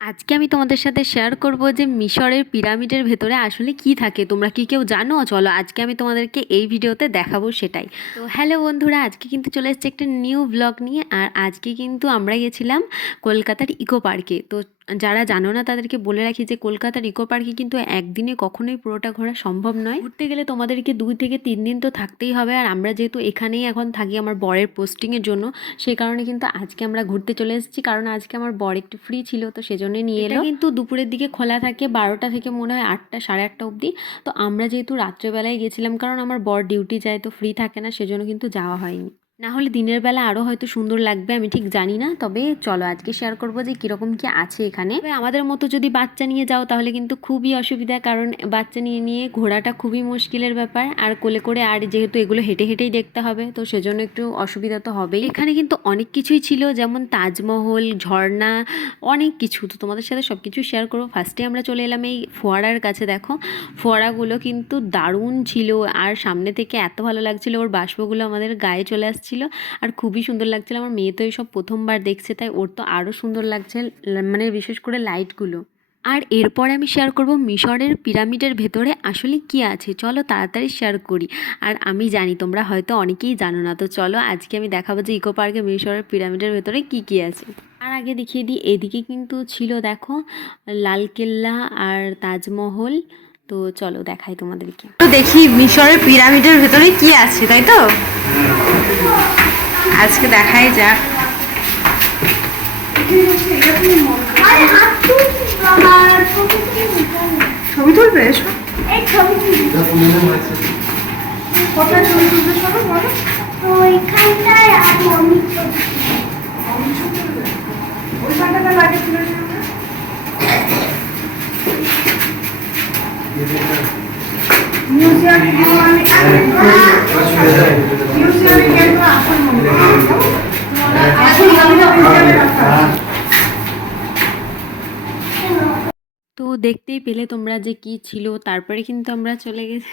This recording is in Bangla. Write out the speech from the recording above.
আজকে আমি তোমাদের সাথে শেয়ার করব যে মিশরের পিরামিডের ভেতরে আসলে কি থাকে। তোমরা কি কেউ জানো? চলো আজকে আমি তোমাদেরকে এই ভিডিওতে দেখাবো সেটাই। তো হ্যালো বন্ধুরা, আজকে কিন্তু চলে এসেছে একটা নিউ ব্লগ নিয়ে। আর আজকে কিন্তু আমরা গেছিলাম কলকাতার ইকো পার্কে। তো যারা জানো না তাদেরকে বলে রাখি যে কলকাতার ইকো পার্কে কিন্তু একদিনে কখনোই পুরোটা ঘোরা সম্ভব নয়। ঘুরতে গেলে তোমাদেরকে 2 থেকে 3 দিন তো থাকতেই হবে। আর আমরা যেহেতু এখানেই এখন থাকি আমার বরের পোস্টিংয়ের জন্য, সেই কারণে কিন্তু আজকে আমরা ঘুরতে চলে এসেছি। কারণ আজকে আমার বর একটু ফ্রি ছিল, তো সেজন্যই নিয়ে এলো। কিন্তু দুপুরের দিকে খোলা থাকে 12টা থেকে মনে হয় 8টা, সাড়ে 8টা অবধি। তো আমরা যেহেতু রাত্রেবেলায় গেছিলাম, কারণ আমার বর ডিউটি যায় তো ফ্রি থাকে না, সেজন্য কিন্তু যাওয়া হয়নি। না হলে দিনের বেলা আরও হয়তো সুন্দর লাগবে, আমি ঠিক জানি না। তবে চলো আজকে শেয়ার করবো যে কীরকম কি আছে এখানে। আমাদের মতো যদি বাচ্চা নিয়ে যাও তাহলে কিন্তু খুবই অসুবিধা, কারণ বাচ্চা নিয়ে নিয়ে ঘোরাটা খুবই মুশকিলের ব্যাপার। আর কোলে করে, আর যেহেতু এগুলো হেঁটে হেঁটেই দেখতে হবে, তো সেজন্য একটু অসুবিধা তো হবেই। এখানে কিন্তু অনেক কিছুই ছিল, যেমন তাজমহল, ঝর্ণা, অনেক কিছু। তো তোমাদের সাথে সব কিছু শেয়ার করবো। ফার্স্টে আমরা চলে এলাম এই ফোয়ারার কাছে। দেখো ফোয়ারাগুলো কিন্তু দারুণ ছিল, আর সামনে থেকে এত ভালো লাগছিল, ওর বাষ্পগুলো আমাদের গায়ে চলে আসছিল আর খুবই সুন্দর লাগছিল। আমার মেয়ে তো এইসব প্রথমবার দেখছে, তাই ওর তো আরও সুন্দর লাগছে, মানে বিশেষ করে লাইটগুলো। আর এরপর আমি শেয়ার করব মিশরের পিরামিডের ভেতরে আসলে কি আছে। চলো তাড়াতাড়ি শেয়ার করি। আর আমি জানি তোমরা হয়তো অনেকেই জানো না, তো চলো আজকে আমি দেখাবো যে ইকো পার্কে মিশরের পিরামিডের ভেতরে কি কি আছে। আর আগে দেখিয়ে দিই, এদিকে কিন্তু ছিল দেখো লালকেল্লা আর তাজমহল। তো চলো দেখাই তোমাদেরকে। তো দেখি মিশরের পিরামিডের ভেতরে কি আছে, তাই তো আজকে দেখাই যাক। ছবি তুলবে এসো। কোথায় ছবি তুলবে সবাই বলো? তো এখানটায় আর মমি ওইখানটা লাগে তুলে মিউজিয়ামে মিউজিয়ামে গেলে আসল মনে তো দেখতেই পেলে তোমরা যে কি ছিল। তারপরে কিন্তু আমরা চলে গেছি